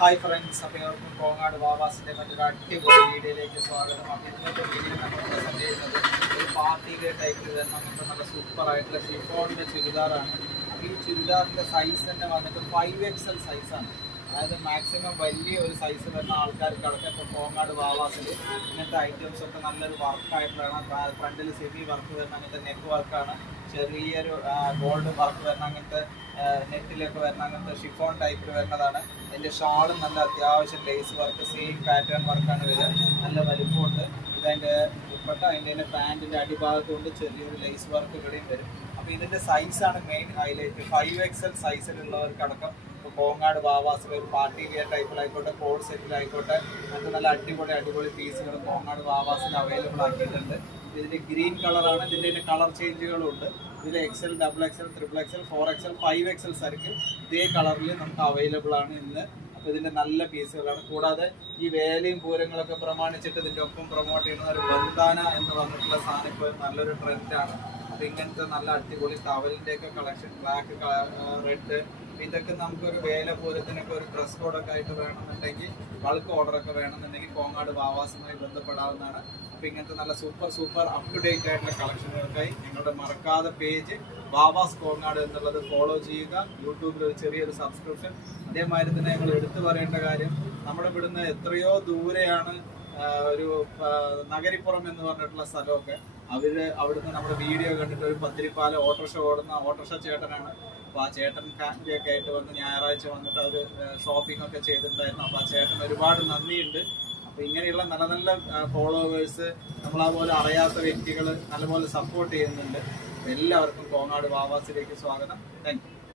Hi friends, അപ്പോൾ ഇവർക്കും കോങ്ങാട് വാവാസിൻ്റെ മറ്റൊരു അടിപൊളി വീഡിയോയിലേക്ക് സ്വാഗതം. അപ്പോൾ ഇന്നത്തെ വീഡിയോ നമ്മൾ പ്രസൻറ്റ് ചെയ്യുന്നത് ഒരു പാർട്ടിയുടെ ടൈപ്പിൽ തന്നെ നമുക്ക് നല്ല സൂപ്പറായിട്ടുള്ള ഷിഫോണിൻ്റെ ചുരിദാറാണ്. അപ്പോൾ ഈ ചുരിദാറിൻ്റെ സൈസ് തന്നെ വന്നിട്ട് 5XL സൈസാണ്. അതായത് മാക്സിമം വലിയ ഒരു സൈസ് വരുന്ന ആൾക്കാർക്ക് അടക്കം ഇപ്പോൾ കോങ്ങാട് വാവാസിൽ ഇങ്ങനത്തെ ഐറ്റംസ് ഒക്കെ നല്ലൊരു വർക്കായിട്ടുള്ളതാണ്. ഫ്രണ്ടിൽ സെമി വർക്ക് വരുന്ന അങ്ങനത്തെ നെക്ക് വർക്കാണ്, ചെറിയൊരു ഗോൾഡ് വർക്ക് വരുന്ന അങ്ങനത്തെ നെറ്റിലൊക്കെ വരുന്ന അങ്ങനത്തെ ഷിഫോൺ ടൈപ്പിൽ വരുന്നതാണ്. അതിൻ്റെ ഷാളും നല്ല അത്യാവശ്യം ലേസ് വർക്ക് സെയിം പാറ്റേൺ വർക്കാണ് വരിക, നല്ല വലിപ്പമുണ്ട്. ഇതതിൻ്റെ ദുപ്പട്ട, അതിൻ്റെ പാൻറ്റിൻ്റെ അടിഭാഗത്തുകൊണ്ട് ചെറിയൊരു ലേസ് വർക്ക് ഇവിടെയും വരും. അപ്പോൾ ഇതിൻ്റെ സൈസാണ് മെയിൻ ഹൈലൈറ്റ്. 5XL സൈസിലുള്ളവർക്കടക്കം ഇപ്പോൾ കോങ്ങാട് വാവാസിൽ ഒരു പാർട്ടി വെയർ ടൈപ്പിലായിക്കോട്ടെ, കോഡ് സെറ്റിലായിക്കോട്ടെ, മറ്റു നല്ല അടിപൊളി പീസുകൾ കോങ്ങാട് വാവാസിൽ അവൈലബിൾ ആക്കിയിട്ടുണ്ട്. ഇതിൻ്റെ ഗ്രീൻ കളറാണ്. ഇതിൻ്റെ കളർ ചേഞ്ചുകളും ഉണ്ട്. ഇതിൽ XL, XXL, XXL, 4XL, 5XL circle ഇതേ കളറിൽ നമുക്ക് അവൈലബിൾ ആണ് ഇന്ന്. അപ്പോൾ ഇതിൻ്റെ നല്ല പീസുകളാണ്. കൂടാതെ ഈ വേലയും പൂരങ്ങളൊക്കെ പ്രമാണിച്ചിട്ട് ഇതിൻ്റെ ഒപ്പം പ്രൊമോട്ട് ചെയ്യുന്ന ഒരു ബന്ധാന എന്ന് പറഞ്ഞിട്ടുള്ള സാധനം ഇപ്പോൾ നല്ലൊരു ട്രെൻഡാണ്. അപ്പോൾ ഇങ്ങനത്തെ നല്ല അടിപൊളി ടവലിൻ്റെയൊക്കെ കളക്ഷൻ, ബ്ലാക്ക്, റെഡ്, ഇതൊക്കെ നമുക്കൊരു വേല പൂരത്തിനൊക്കെ ഒരു ഡ്രസ് കോഡൊക്കെ ആയിട്ട് വേണമെന്നുണ്ടെങ്കിൽ, ബൾക്ക് ഓർഡറൊക്കെ വേണമെന്നുണ്ടെങ്കിൽ കോങ്ങാട് വാവാസുമായി ബന്ധപ്പെടാവുന്നതാണ്. അപ്പോൾ ഇങ്ങനത്തെ നല്ല സൂപ്പർ അപ് ടു ഡേറ്റ് ആയിട്ടുള്ള കളക്ഷനുകൾക്കായി ഞങ്ങളുടെ മറക്കാതെ പേജ് വാവാസ് കോങ്ങാട് എന്നുള്ളത് ഫോളോ ചെയ്യുക. യൂട്യൂബിൽ ഒരു ചെറിയൊരു സബ്സ്ക്രിപ്ഷൻ. അതേമാതിരി തന്നെ ഞങ്ങൾ എടുത്തു പറയേണ്ട കാര്യം, നമ്മുടെ ഇവിടുന്ന് എത്രയോ ദൂരെയാണ് ഒരു നഗരിപ്പുറം എന്ന് പറഞ്ഞിട്ടുള്ള സ്ഥലമൊക്കെ. അവിടുന്ന് നമ്മുടെ വീഡിയോ കണ്ടിട്ട് ഒരു പത്തിരിപ്പാല ഓട്ടോറിക്ഷ ഓടുന്ന ഓട്ടോറിക്ഷ ചേട്ടനാണ്. അപ്പോൾ ആ ചേട്ടൻ ഫാമിലിയൊക്കെ ആയിട്ട് വന്ന് ഞായറാഴ്ച വന്നിട്ട് അവർ ഷോപ്പിംഗ് ഒക്കെ ചെയ്തിട്ടുണ്ടായിരുന്നു. അപ്പോൾ ആ ചേട്ടൻ ഒരുപാട് നന്ദിയുണ്ട്. അപ്പോൾ ഇങ്ങനെയുള്ള നല്ല ഫോളോവേഴ്സ്, നമ്മളതുപോലെ അറിയാത്ത വ്യക്തികൾ നല്ലപോലെ സപ്പോർട്ട് ചെയ്യുന്നുണ്ട്. എല്ലാവർക്കും കോങ്ങാട് വാവാസിലേക്ക് സ്വാഗതം. Thank you.